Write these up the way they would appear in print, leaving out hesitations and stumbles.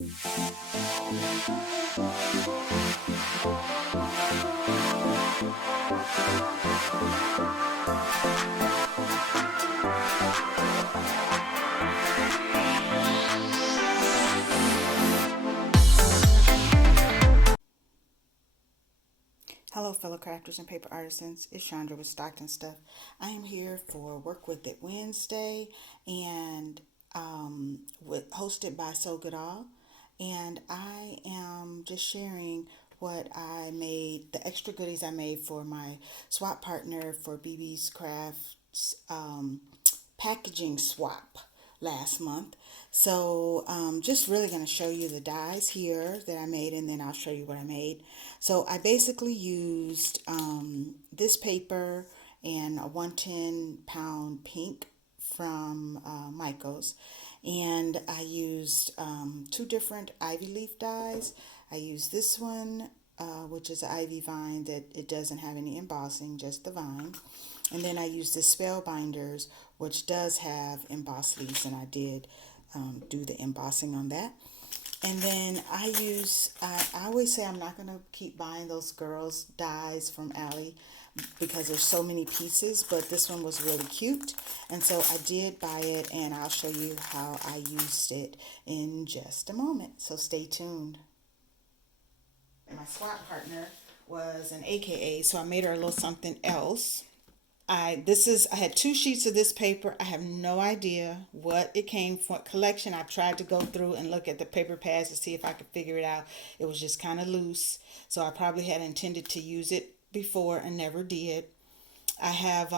Hello, fellow crafters and paper artisans. It's Chandra with Stockton Stuff. I am here for Work With It Wednesday, and hosted by Goodall. And I am just sharing what I made, the extra goodies I made for my swap partner for BB's Crafts packaging swap last month. So just really going to show you the dies here that I made, and then I'll show you what I made. So I basically used this paper and a 110-pound pink from Michaels, and I used two different ivy leaf dies. I used this one, which is an ivy vine that it doesn't have any embossing, just the vine. And then I used the Spellbinders, which does have embossed leaves, and I did do the embossing on that. And then I always say I'm not going to keep buying those girls' dies from Allie because there's so many pieces, but this one was really cute. And so I did buy it, and I'll show you how I used it in just a moment. So stay tuned. My swap partner was an AKA, so I made her a little something else. I had two sheets of this paper. I have no idea what it came from, what collection. I tried to go through and look at the paper pads to see if I could figure it out. It was just kind of loose, so I probably had intended to use it before and never did. I had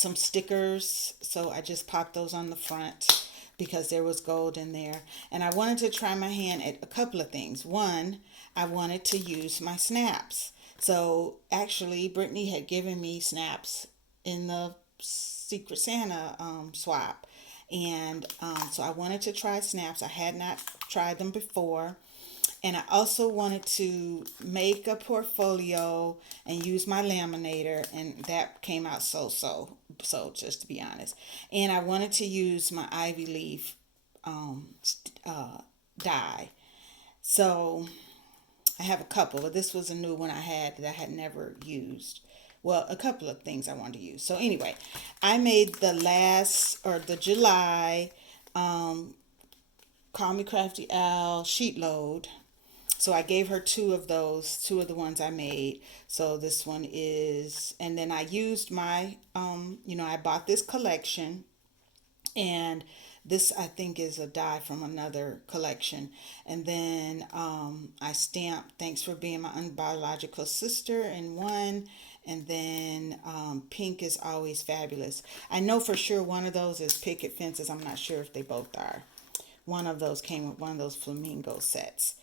some stickers, so I just popped those on the front because there was gold in there. And I wanted to try my hand at a couple of things. One, I wanted to use my snaps. So actually, Brittany had given me snaps in the Secret Santa swap. And so I wanted to try snaps. I had not tried them before. And I also wanted to make a portfolio and use my laminator, and that came out so just to be honest. And I wanted to use my ivy leaf die. So I have a couple, but this was a new one I had that I had never used. Well, a couple of things I wanted to use. So anyway, I made the July Call Me Crafty Al sheet load. So I gave her two of the ones I made. So this one is, and then I used my, I bought this collection, and this I think is a die from another collection. And then I stamped "Thanks for Being My Unbiological Sister" in one. And then "Pink is Always Fabulous." I know for sure one of those is Picket Fences. I'm not sure if they both are. One of those came with one of those flamingo sets.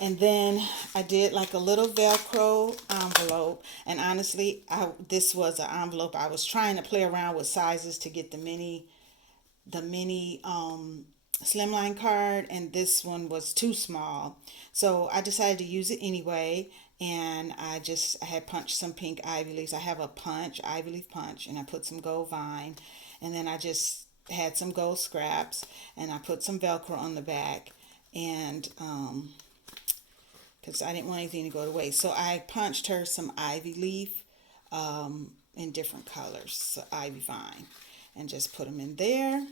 And then I did like a little Velcro envelope. And honestly, this was an envelope. I was trying to play around with sizes to get the mini slimline card, and this one was too small. So I decided to use it anyway. And I had punched some pink ivy leaves. I have a ivy leaf punch, and I put some gold vine. And then I just had some gold scraps, and I put some Velcro on the back. And because I didn't want anything to go to waste. So I punched her some ivy leaf in different colors, so ivy vine, and just put them in there.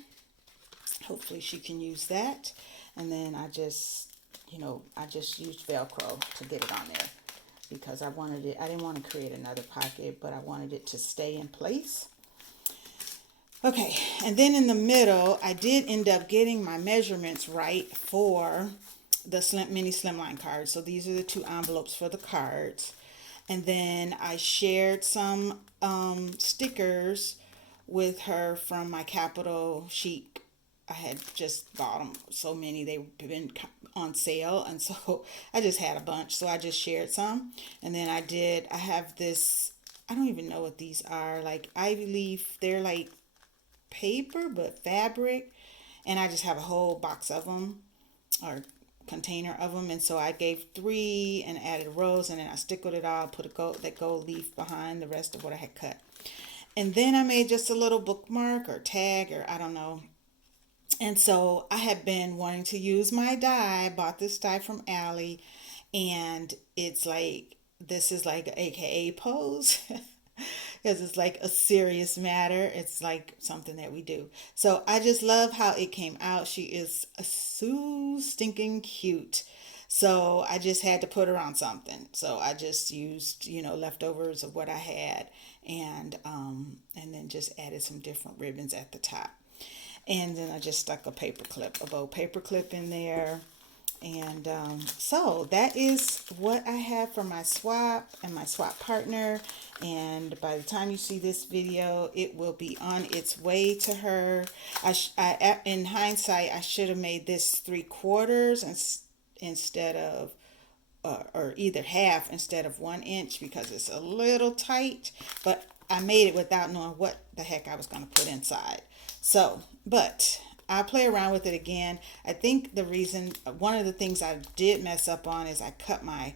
Hopefully she can use that. And then I just used Velcro to get it on there because I didn't want to create another pocket, but I wanted it to stay in place. Okay, and then in the middle, I did end up getting my measurements right for the mini slimline cards. So these are the two envelopes for the cards. And then I shared some stickers with her from my Capital Chic. I had just bought them, so many, they've been on sale, and so I just had a bunch, so I just shared some. And then I have this, I don't even know what these are, like ivy leaf, they're like paper but fabric, and I just have a whole box of them, or container of them. And so I gave 3 and added a rose, and then I stickled it all, put that gold leaf behind the rest of what I had cut. And then I made just a little bookmark or tag, or I don't know, And so I had been wanting to use my dye. I bought this dye from Allie, and it's like, this is like a AKA pose. Because it's like a serious matter. It's like something that we do. So I just love how it came out. She is so stinking cute. So I just had to put her on something. So I just used, leftovers of what I had, and then just added some different ribbons at the top. And then I just stuck a bow paper clip in there. And so that is what I have for my swap and my swap partner. And by the time you see this video, it will be on its way to her. In hindsight, I should have made this 3/4 instead of, or either half instead of 1 inch, because it's a little tight. But I made it without knowing what the heck I was going to put inside. So, but I'll play around with it again. I think one of the things I did mess up on is I cut my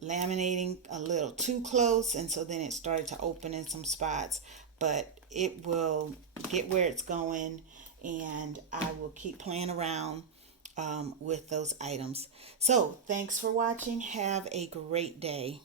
laminating a little too close, and so then it started to open in some spots. But it will get where it's going, and I will keep playing around with those items. So thanks for watching. Have a great day.